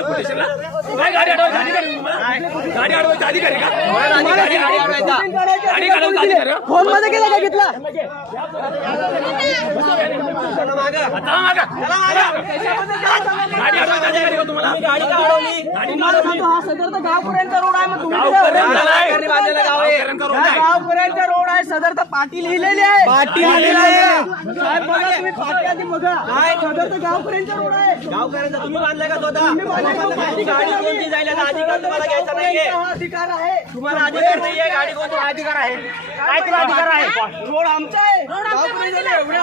गाडी अधिकारी आहे तुम्हाला? गाडी अडवायची अधिकारी आहे का गाडी का? फोनमध्ये गेला का घेतला गावपर्यंत रोड आहे मग गावपर्यंत. गावपर्यंत रोड हा. गावपर्यंत सदर तर पाटी लिहिलेली आहे. पाटी लिहिलेली आहे. साहेब बघा तुम्ही पाटी आधी बघा काय सदर तर गावपर्यंत रोड आहे. गावकऱ्यांचा तुम्ही बांधलाय का स्वतः? गाडी कोणती जायला अधिकार तुम्हाला घ्यायचा नाहीये. हा अधिकार आहे. तुम्हाला अधिकार नाहीये गाडी कोणता? अधिकार आहे. काय तुला अधिकार आहे. रोड आमचा आहे. गावपर्यंत एवढ्या